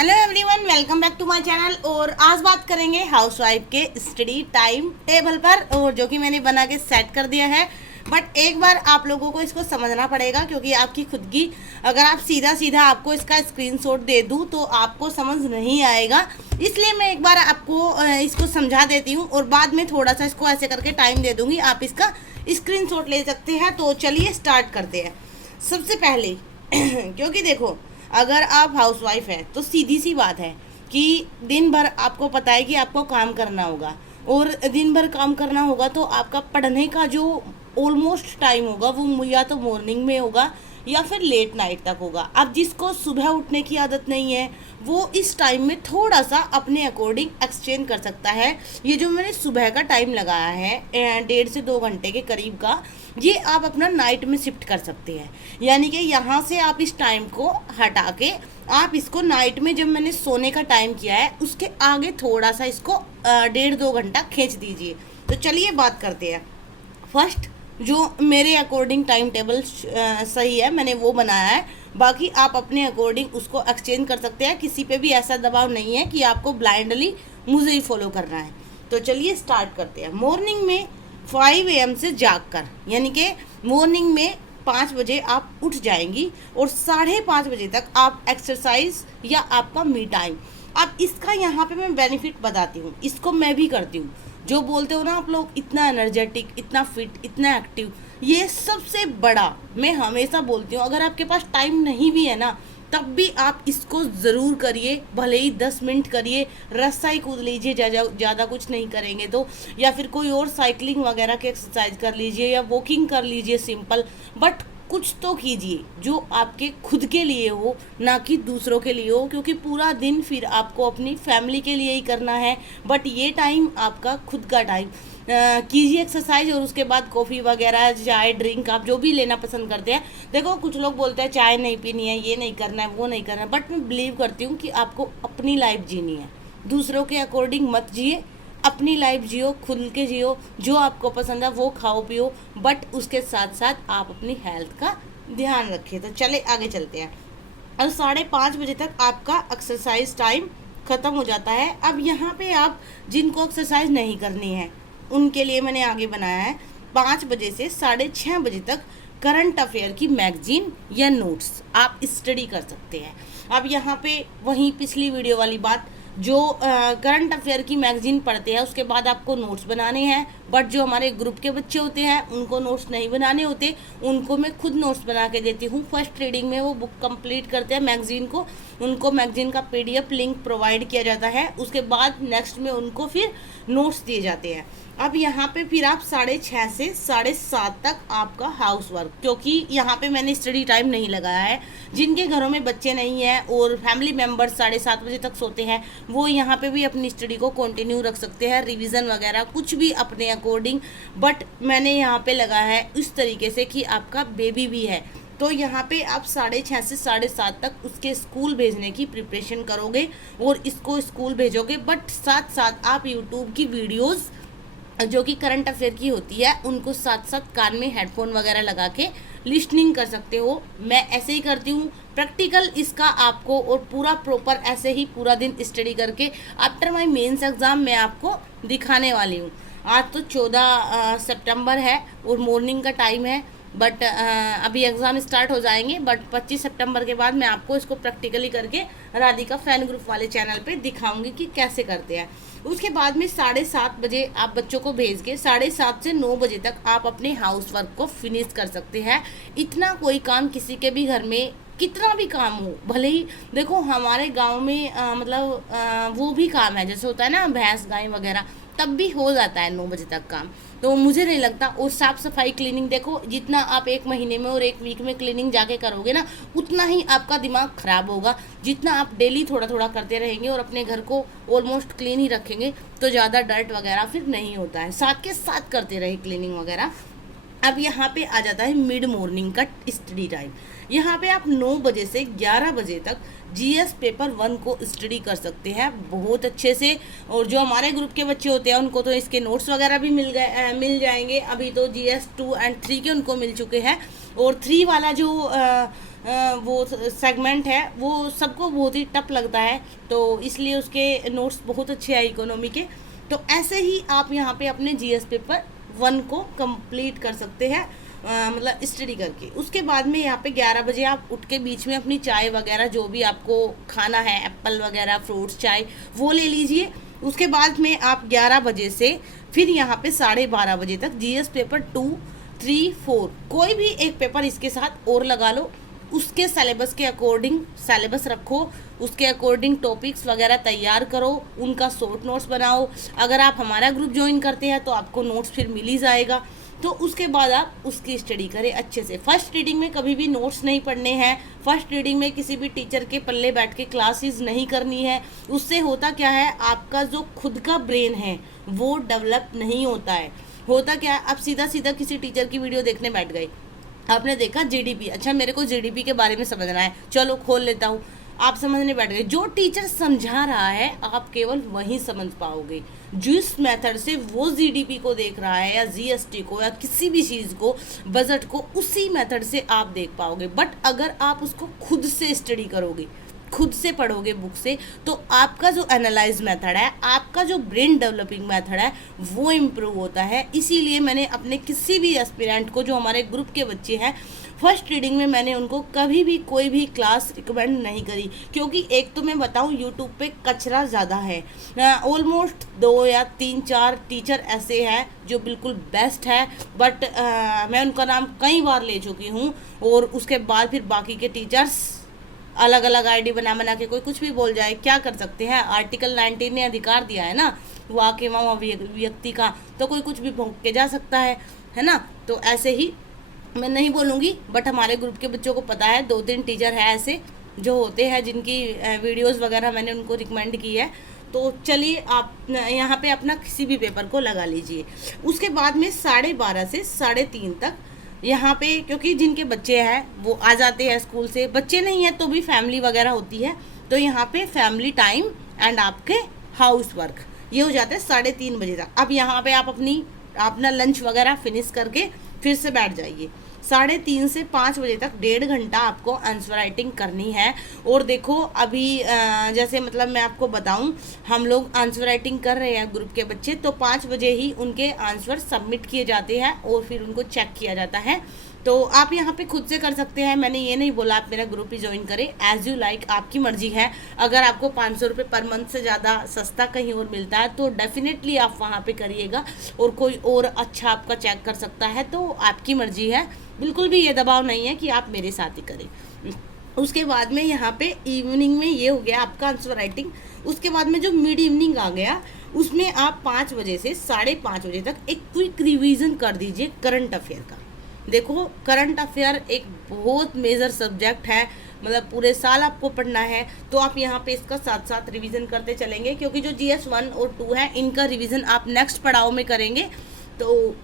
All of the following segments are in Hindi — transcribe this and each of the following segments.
Hello everyone, welcome back to my channel. और आज बात करेंगे हाउसवाइफ के स्टडी टाइम टेबल पर, और जो कि मैंने बना के सेट कर दिया है। बट एक बार आप लोगों को इसको समझना पड़ेगा, क्योंकि आपकी खुद की अगर आप सीधा सीधा आपको इसका स्क्रीनशॉट दे दूं तो आपको समझ नहीं आएगा। इसलिए मैं एक बार आपको इसको समझा देती हूँ और बाद में थोड़ा सा इसको ऐसे करके टाइम दे दूँगी, आप इसका स्क्रीनशॉट ले सकते हैं। तो चलिए स्टार्ट करते हैं। सबसे पहले क्योंकि देखो, अगर आप हाउसवाइफ है तो सीधी सी बात है कि दिन भर आपको पता है कि आपको काम करना होगा, और दिन भर काम करना होगा तो आपका पढ़ने का जो ऑलमोस्ट टाइम होगा वो या तो मॉर्निंग में होगा या फिर लेट नाइट तक होगा। अब जिसको सुबह उठने की आदत नहीं है वो इस टाइम में थोड़ा सा अपने अकॉर्डिंग एक्सचेंज कर सकता है। ये जो मैंने सुबह का टाइम लगाया है 1.5 से 2 घंटे के करीब का, ये आप अपना नाइट में शिफ्ट कर सकते हैं। यानी कि यहाँ से आप इस टाइम को हटा के आप इसको नाइट में, जब मैंने सोने का टाइम किया है उसके आगे थोड़ा सा इसको 1.5-2 घंटा खींच दीजिए। तो चलिए बात करते हैं। फर्स्ट, जो मेरे अकॉर्डिंग टाइम टेबल सही है मैंने वो बनाया है, बाकी आप अपने अकॉर्डिंग उसको एक्सचेंज कर सकते हैं। किसी पे भी ऐसा दबाव नहीं है कि आपको ब्लाइंडली मुझे ही फॉलो करना है। तो चलिए स्टार्ट करते हैं। मॉर्निंग में 5 AM से जाग कर, यानी कि मॉर्निंग में 5 बजे आप उठ जाएंगी और 5:30 बजे तक आप एक्सरसाइज या आपका मी टाइम। अब इसका यहाँ पे मैं बेनिफिट बताती हूँ, इसको मैं भी करती हूँ। जो बोलते हो ना आप लोग, इतना एनर्जेटिक, इतना फिट, इतना एक्टिव, ये सबसे बड़ा मैं हमेशा बोलती हूँ। अगर आपके पास टाइम नहीं भी है ना, तब भी आप इसको ज़रूर करिए, भले ही 10 मिनट करिए, रस्सा ही कूद लीजिए, ज़्यादा कुछ नहीं करेंगे तो, या फिर कोई और साइकिलिंग वगैरह की एक्सरसाइज कर लीजिए या वॉकिंग कर लीजिए सिंपल। बट कुछ तो कीजिए जो आपके खुद के लिए हो, ना कि दूसरों के लिए हो, क्योंकि पूरा दिन फिर आपको अपनी फैमिली के लिए ही करना है। बट ये टाइम आपका खुद का टाइम, कीजिए एक्सरसाइज और उसके बाद कॉफ़ी वगैरह, चाय, ड्रिंक आप जो भी लेना पसंद करते हैं। देखो, कुछ लोग बोलते हैं चाय नहीं पीनी है, ये नहीं करना है, वो नहीं करना है, बट मैं बिलीव करती हूँ कि आपको अपनी लाइफ जीनी है, दूसरों के अकॉर्डिंग मत जिए। अपनी लाइफ जियो, खुल के जियो, जो आपको पसंद है वो खाओ पियो, बट उसके साथ साथ आप अपनी हेल्थ का ध्यान रखिए। तो चले आगे चलते हैं। और 5:30 बजे तक आपका एक्सरसाइज टाइम ख़त्म हो जाता है। अब यहाँ पे आप जिनको एक्सरसाइज नहीं करनी है उनके लिए मैंने आगे बनाया है 5 बजे से 6:30 बजे तक करंट अफेयर की मैगजीन या नोट्स आप स्टडी कर सकते हैं। अब यहाँ पे वहीं पिछली वीडियो वाली बात, जो करंट अफेयर की मैगजीन पढ़ते हैं उसके बाद आपको नोट्स बनाने हैं। बट जो हमारे ग्रुप के बच्चे होते हैं उनको नोट्स नहीं बनाने होते, उनको मैं खुद नोट्स बना के देती हूँ। फर्स्ट रीडिंग में वो बुक कंप्लीट करते हैं मैगजीन को, उनको मैगजीन का PDF लिंक प्रोवाइड किया जाता है। उसके बाद नेक्स्ट में उनको फिर नोट्स दिए जाते हैं। अब यहाँ पे फिर आप 6:30 से 7:30 तक आपका हाउस वर्क, क्योंकि यहाँ पे मैंने स्टडी टाइम नहीं लगाया है। जिनके घरों में बच्चे नहीं हैं और फैमिली मेम्बर्स 7:30 बजे तक सोते हैं, वो यहाँ पे भी अपनी स्टडी को कंटिन्यू रख सकते हैं, रिवीजन वगैरह कुछ भी अपने अकॉर्डिंग। बट मैंने यहाँ पे लगाया है इस तरीके से कि आपका बेबी भी है, तो यहाँ पे आप 6:30 से 7:30 तक उसके स्कूल भेजने की प्रिपरेशन करोगे और इसको स्कूल भेजोगे। बट साथ साथ आप यूट्यूब की वीडियोज़ जो कि करंट अफेयर की होती है उनको साथ साथ कान में हेडफोन वगैरह लगा के लिसनिंग कर सकते हो। मैं ऐसे ही करती हूँ। प्रैक्टिकल इसका आपको और पूरा प्रॉपर ऐसे ही पूरा दिन स्टडी करके आफ्टर माय मेंस एग्ज़ाम मैं आपको दिखाने वाली हूँ। आज तो 14 सितंबर है और मॉर्निंग का टाइम है, बट अभी एग्ज़ाम स्टार्ट हो जाएंगे। बट 25 सितंबर के बाद मैं आपको इसको प्रैक्टिकली करके राधिका फैन ग्रुप वाले चैनल पे दिखाऊंगी कि कैसे करते हैं। उसके बाद में 7:30 बजे आप बच्चों को भेज के 7:30 से 9 बजे तक आप अपने हाउस वर्क को फिनिश कर सकते हैं। इतना कोई काम किसी के भी घर में, कितना भी काम हो, भले ही देखो हमारे गांव में वो भी काम है, जैसे होता है ना भैंस गाय वगैरह, तब भी हो जाता है 9 बजे तक काम। तो मुझे नहीं लगता। और साफ़ सफाई क्लीनिंग, देखो जितना आप 1 महीने में और 1 वीक में क्लीनिंग जाके करोगे ना, उतना ही आपका दिमाग ख़राब होगा। जितना आप डेली थोड़ा थोड़ा करते रहेंगे और अपने घर को ऑलमोस्ट क्लीन ही रखेंगे तो ज़्यादा डर्ट वगैरह फिर नहीं होता है। साथ के साथ करते रहे क्लीनिंग वगैरह। अब यहाँ पे आ जाता है मिड मॉर्निंग का स्टडी टाइम। यहाँ पे आप 9 बजे से 11 बजे तक जीएस पेपर 1 को स्टडी कर सकते हैं बहुत अच्छे से। और जो हमारे ग्रुप के बच्चे होते हैं उनको तो इसके नोट्स वगैरह भी मिल जाएंगे। अभी तो जीएस 2 एंड 3 के उनको मिल चुके हैं, और 3 वाला जो वो सेगमेंट है वो सबको बहुत ही टफ लगता है, तो इसलिए उसके नोट्स बहुत अच्छे हैं इकोनॉमी के। तो ऐसे ही आप यहाँ पे अपने जीएस पेपर 1 को कंप्लीट कर सकते हैं, मतलब स्टडी करके। उसके बाद में यहाँ पे 11 बजे आप उठ के बीच में अपनी चाय वगैरह जो भी आपको खाना है, एप्पल वगैरह, फ्रूट्स, चाय, वो ले लीजिए। उसके बाद में आप 11 बजे से फिर यहाँ पे 12:30 बजे तक जीएस पेपर 2, 3, 4 कोई भी एक पेपर इसके साथ और लगा लो। उसके सिलेबस के अकॉर्डिंग सिलेबस रखो, उसके अकॉर्डिंग टॉपिक्स वगैरह तैयार करो, उनका शॉर्ट नोट्स बनाओ। अगर आप हमारा ग्रुप ज्वाइन करते हैं तो आपको नोट्स फिर मिल ही जाएगा। तो उसके बाद आप उसकी स्टडी करें अच्छे से। फर्स्ट रीडिंग में कभी भी नोट्स नहीं पढ़ने हैं, फर्स्ट रीडिंग में किसी भी टीचर के पल्ले बैठ के क्लासेस नहीं करनी है। उससे होता क्या है, आपका जो खुद का ब्रेन है वो डेवलप नहीं होता है। होता क्या है, आप सीधा सीधा किसी टीचर की वीडियो देखने बैठ गए, आपने देखा जीडीपी, अच्छा मेरे को जीडीपी के बारे में समझना है, चलो खोल लेता हूँ, आप समझने बैठ गए। जो टीचर समझा रहा है आप केवल वही समझ पाओगे। जिस मेथड से वो जीडीपी को देख रहा है या जीएसटी को या किसी भी चीज़ को, बजट को, उसी मेथड से आप देख पाओगे। बट अगर आप उसको खुद से स्टडी करोगे, खुद से पढ़ोगे बुक से, तो आपका जो एनालाइज मेथड है, आपका जो ब्रेन डेवलपिंग मेथड है, वो इम्प्रूव होता है। इसीलिए मैंने अपने किसी भी एस्पिरेंट को, जो हमारे ग्रुप के बच्चे हैं, फर्स्ट रीडिंग में मैंने उनको कभी भी कोई भी क्लास रिकमेंड नहीं करी, क्योंकि एक तो मैं बताऊं यूट्यूब पे कचरा ज़्यादा है। ऑलमोस्ट 2 या 3-4 टीचर ऐसे हैं जो बिल्कुल बेस्ट है, बट मैं उनका नाम कई बार ले चुकी हूँ, और उसके बाद फिर बाकी के टीचर्स अलग अलग आईडी बना के कोई कुछ भी बोल जाए, क्या कर सकते हैं। आर्टिकल 19 ने अधिकार दिया है ना वाक़ व्यक्ति का, तो कोई कुछ भी भोंक के जा सकता है ना। तो ऐसे ही मैं नहीं बोलूँगी, बट हमारे ग्रुप के बच्चों को पता है 2-3 टीचर है ऐसे जो होते हैं, जिनकी वीडियोस वगैरह मैंने उनको रिकमेंड की है। तो चलिए आप यहाँ पे अपना किसी भी पेपर को लगा लीजिए। उसके बाद में 12:30 से 3:30 तक यहाँ पे, क्योंकि जिनके बच्चे हैं वो आ जाते हैं स्कूल से, बच्चे नहीं हैं तो भी फैमिली वगैरह होती है, तो यहाँ पे फैमिली टाइम एंड आपके हाउस वर्क ये हो जाता है 3:30 बजे तक। अब यहाँ पे आप अपना लंच वगैरह फिनिश करके फिर से बैठ जाइए। 3:30 से 5 बजे तक 1.5 घंटा आपको आंसर राइटिंग करनी है। और देखो अभी जैसे मतलब मैं आपको बताऊं, हम लोग आंसर राइटिंग कर रहे हैं ग्रुप के बच्चे, तो 5 बजे ही उनके आंसर सबमिट किए जाते हैं और फिर उनको चेक किया जाता है। तो आप यहाँ पे खुद से कर सकते हैं, मैंने ये नहीं बोला आप मेरा ग्रुप ही ज्वाइन करें, एज यू लाइक, आपकी मर्जी है। अगर आपको 500 रुपये पर मंथ से ज़्यादा सस्ता कहीं और मिलता है तो डेफिनेटली आप वहाँ पे करिएगा, और कोई और अच्छा आपका चेक कर सकता है तो आपकी मर्जी है। बिल्कुल भी ये दबाव नहीं है कि आप मेरे साथ ही करें। उसके बाद में यहाँ पे इवनिंग में ये हो गया आपका आंसर राइटिंग। उसके बाद में जो मिड इवनिंग आ गया, उसमें आप 5 बजे से 5:30 बजे तक एक क्विक रिवीजन कर दीजिए करंट अफेयर का। देखो करंट अफेयर एक बहुत मेजर सब्जेक्ट है, मतलब पूरे साल आपको पढ़ना है, तो आप यहाँ पे इसका साथ साथ रिवीजन करते चलेंगे, क्योंकि जो जीएस 1 और 2 है इनका रिवीजन आप नेक्स्ट पड़ाव में करेंगे। तो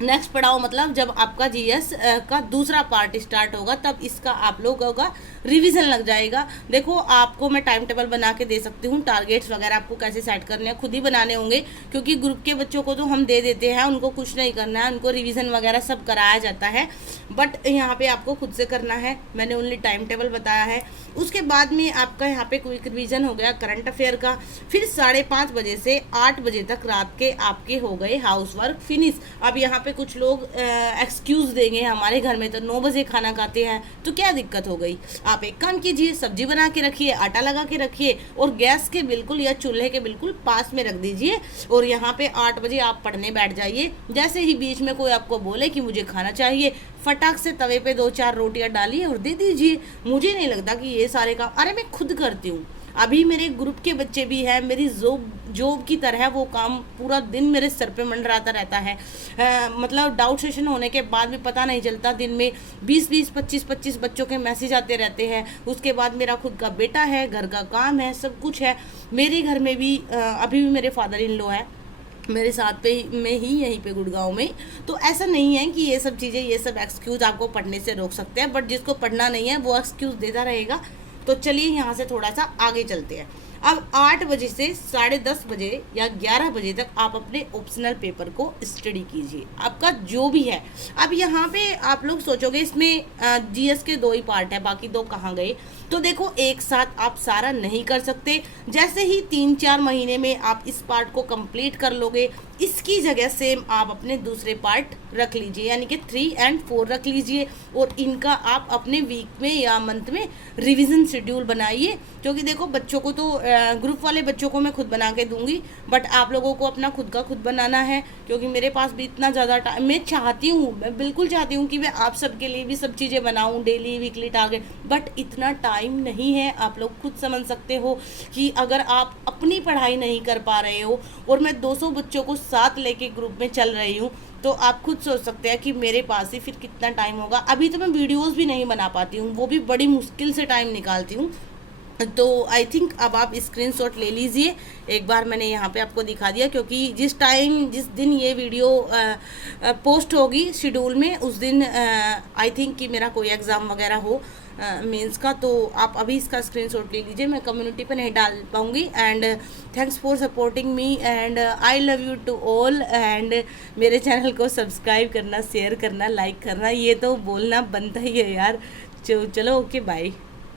नेक्स्ट पड़ाव मतलब जब आपका जीएस का दूसरा पार्ट स्टार्ट होगा तब इसका आप लोगों का रिवीजन लग जाएगा। देखो आपको मैं टाइम टेबल बना के दे सकती हूँ, टारगेट्स वगैरह आपको कैसे सेट करने हैं खुद ही बनाने होंगे, क्योंकि ग्रुप के बच्चों को तो हम दे देते हैं, उनको कुछ नहीं करना है, उनको रिवीजन वगैरह सब कराया जाता है, बट यहाँ पे आपको खुद से करना है। मैंने ओनली टाइम टेबल बताया है। उसके बाद में आपका यहाँ पे क्विक रिवीजन हो गया करंट अफेयर का। फिर 5:30 बजे से 8 बजे तक रात के आपके हो गए हाउस वर्क फिनिश। अब यहाँ पे कुछ लोग एक्सक्यूज देंगे, हमारे घर में तो 9 बजे खाना खाते हैं, तो क्या दिक्कत हो गई। आप एक काम कीजिए, सब्जी बना के रखिए, आटा लगा के रखिए और गैस के बिल्कुल या चूल्हे के बिल्कुल पास में रख दीजिए, और यहाँ पे 8 बजे आप पढ़ने बैठ जाइए। जैसे ही बीच में कोई आपको बोले कि मुझे खाना चाहिए, फटाक से तवे पे 2-4 रोटियां डालिए और दे दीजिए। मुझे नहीं लगता कि ये सारे काम, अरे मैं खुद करती हूँ, अभी मेरे ग्रुप के बच्चे भी हैं, मेरी जॉब की तरह वो काम पूरा दिन मेरे सर पे मंडराता रहता है। मतलब डाउट सेशन होने के बाद भी पता नहीं चलता, दिन में 20-20, 25-25 बच्चों के मैसेज आते रहते हैं। उसके बाद मेरा खुद का बेटा है, घर का काम है, सब कुछ है। मेरे घर में भी अभी भी मेरे फादर इन लॉ है मेरे साथ पे में ही, यहीं पे गुड़गांव में। तो ऐसा नहीं है कि ये सब चीज़ें, ये सब एक्सक्यूज़ आपको पढ़ने से रोक सकते हैं, बट जिसको पढ़ना नहीं है वो एक्सक्यूज़ देता रहेगा। तो चलिए यहाँ से थोड़ा सा आगे चलते हैं। अब 8 बजे से 10:30 बजे या 11 बजे तक आप अपने ऑप्शनल पेपर को स्टडी कीजिए, आपका जो भी है। अब यहाँ पे आप लोग सोचोगे इसमें जीएस के 2 ही पार्ट है, बाकी 2 कहाँ गए। तो देखो एक साथ आप सारा नहीं कर सकते। जैसे ही 3-4 महीने में आप इस पार्ट को कंप्लीट कर लोगे, इसकी जगह सेम आप अपने दूसरे पार्ट रख लीजिए, यानी कि 3 और 4 रख लीजिए, और इनका आप अपने वीक में या मंथ में रिवीजन शेड्यूल बनाइए। क्योंकि देखो बच्चों को तो ग्रुप वाले बच्चों को मैं खुद बना के दूंगी, बट आप लोगों को अपना खुद का खुद बनाना है। क्योंकि मेरे पास भी इतना ज़्यादा टाइम, मैं बिल्कुल चाहती हूँ कि मैं आप सबके लिए भी सब चीज़ें बनाऊँ, डेली वीकली टारगेट, बट इतना टाइम नहीं है। आप लोग खुद समझ सकते हो कि अगर आप अपनी पढ़ाई नहीं कर पा रहे हो और मैं 200 बच्चों को साथ लेके ग्रुप में चल रही हूँ, तो आप खुद सोच सकते हैं कि मेरे पास ही फिर कितना टाइम होगा। अभी तो मैं वीडियोस भी नहीं बना पाती हूँ, वो भी बड़ी मुश्किल से टाइम निकालती हूँ। तो आई थिंक अब आप स्क्रीनशॉट ले लीजिए। एक बार मैंने यहाँ पे आपको दिखा दिया, क्योंकि जिस दिन ये वीडियो पोस्ट होगी शेड्यूल में, उस दिन आई थिंक कि मेरा कोई एग्ज़ाम वगैरह हो मेंस का। तो आप अभी इसका स्क्रीनशॉट ले लीजिए, मैं कम्युनिटी पे नहीं डाल पाऊँगी। And thanks for supporting me and I love you to all. And मेरे चैनल को सब्सक्राइब करना, शेयर करना, लाइक करना, ये तो बोलना बनता ही है यार। चलो ओके, बाय।